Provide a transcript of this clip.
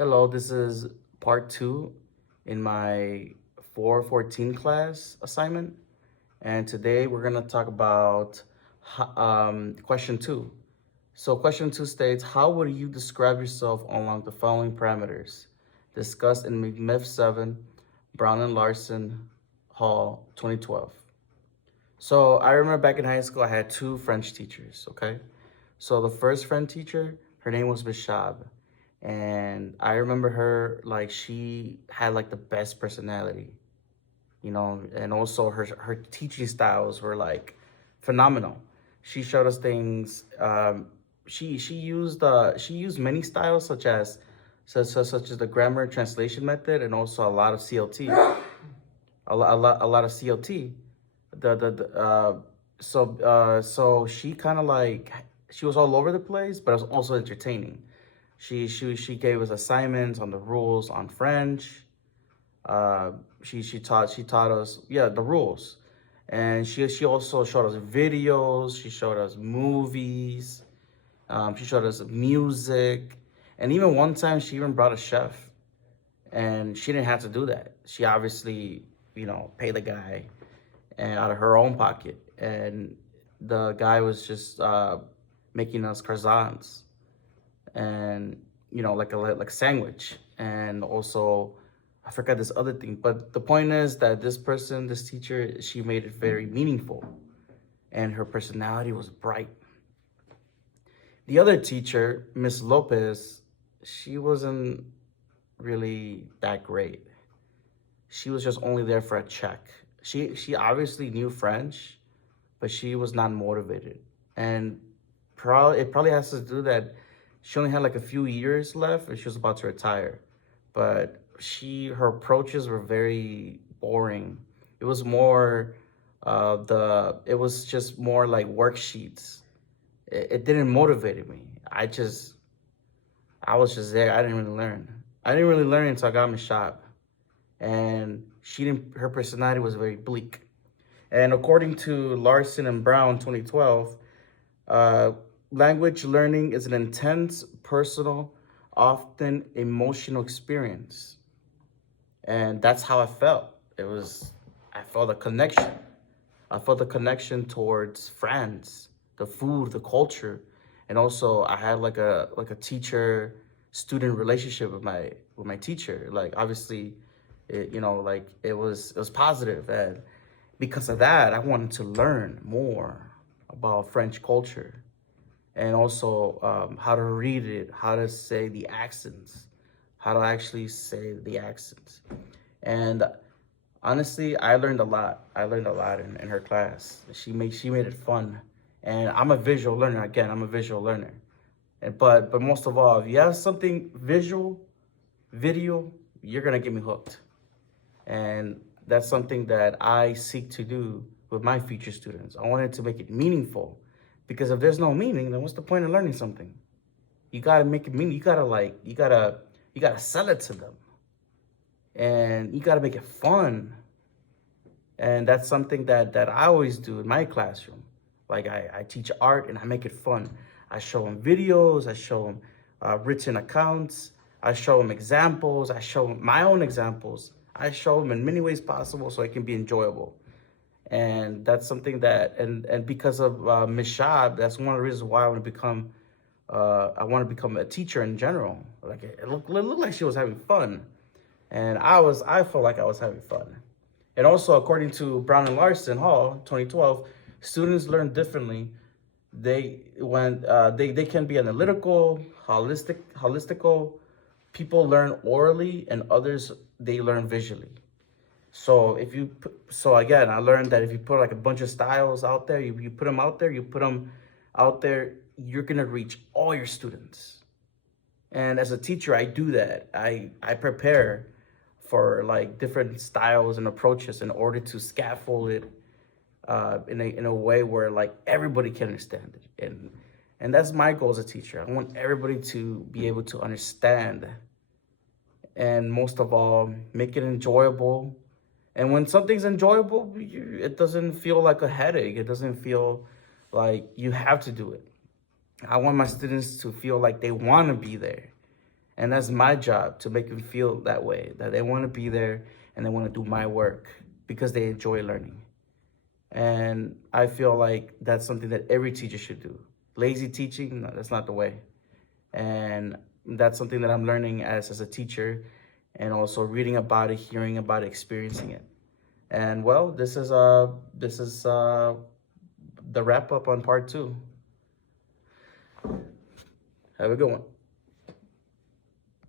Hello, this is part two in my 414 class assignment. And today we're going to talk about question two. So, question two states, how would you describe yourself along the following parameters discussed in McMiff 7, Brown and Larson, Hall, 2012? So, I remember back in high school, I had two French teachers, okay? So, the first French teacher, her name was Miss Shab. And I remember her, like, she had like the best personality, and also her teaching styles were like phenomenal. She showed us things. She used many styles such as the grammar translation method, and also a lot of CLT, a lot of CLT. So she kind of like, she was all over the place, but it was also entertaining. She gave us assignments on the rules on French. She taught us, yeah, the rules, and she also showed us videos. She showed us movies. She showed us music, and even one time she even brought a chef, and she didn't have to do that. She obviously, paid the guy and out of her own pocket, and the guy was just making us croissants and like a sandwich, and also I forgot this other thing. But the point is that this teacher, she made it very meaningful, and her personality was bright. The other teacher, Miss Lopez, she wasn't really that great. She was just only there for a check. She obviously knew French, but she was not motivated, and it probably has to do that she only had like a few years left and she was about to retire. But her approaches were very boring. It was more it was just more like worksheets. It didn't motivate me. I was just there. I didn't really learn. I didn't really learn until I got my shop. And her personality was very bleak. And according to Larson and Brown 2012, uh, language learning is an intense, personal, often emotional experience. And that's how I felt. I felt a connection. I felt a connection towards France, the food, the culture. And also I had like a teacher student relationship with my teacher. Like, obviously, it was positive, and because of that I wanted to learn more about French culture, and also how to read it, how to say the accents, how to actually say the accents. And honestly, I learned a lot. I learned a lot in her class. She made it fun, and I'm a visual learner. Again, I'm a visual learner, but most of all, if you have something visual, video, you're gonna get me hooked, and that's something that I seek to do with my future students. I wanted to make it meaningful, because if there's no meaning, then what's the point of learning something? You gotta make it meaning. You gotta sell it to them, and you gotta make it fun. And that's something that I always do in my classroom. Like, I teach art and I make it fun. I show them videos. I show them written accounts. I show them examples. I show them my own examples. I show them in many ways possible so it can be enjoyable. And that's something and because of Miss Shab, that's one of the reasons why I want to become a teacher in general. Like, it looked like she was having fun, and I felt like I was having fun. And also, according to Brown and Larson Hall 2012, students learn differently. They can be analytical, holistical. People learn orally, and others, they learn visually. So again, I learned that if you put like a bunch of styles out there, you put them out there, you're gonna reach all your students. And as a teacher, I do that. I prepare for like different styles and approaches in order to scaffold it in a way where like everybody can understand it. And that's my goal as a teacher. I want everybody to be able to understand, and most of all, make it enjoyable. And when something's enjoyable, it doesn't feel like a headache. It doesn't feel like you have to do it. I want my students to feel like they want to be there. And that's my job, to make them feel that way, that they want to be there and they want to do my work because they enjoy learning. And I feel like that's something that every teacher should do. Lazy teaching, no, that's not the way. And that's something that I'm learning as a teacher, and also reading about it, hearing about it, experiencing it. And well, this is the wrap up on part 2. Have a good one.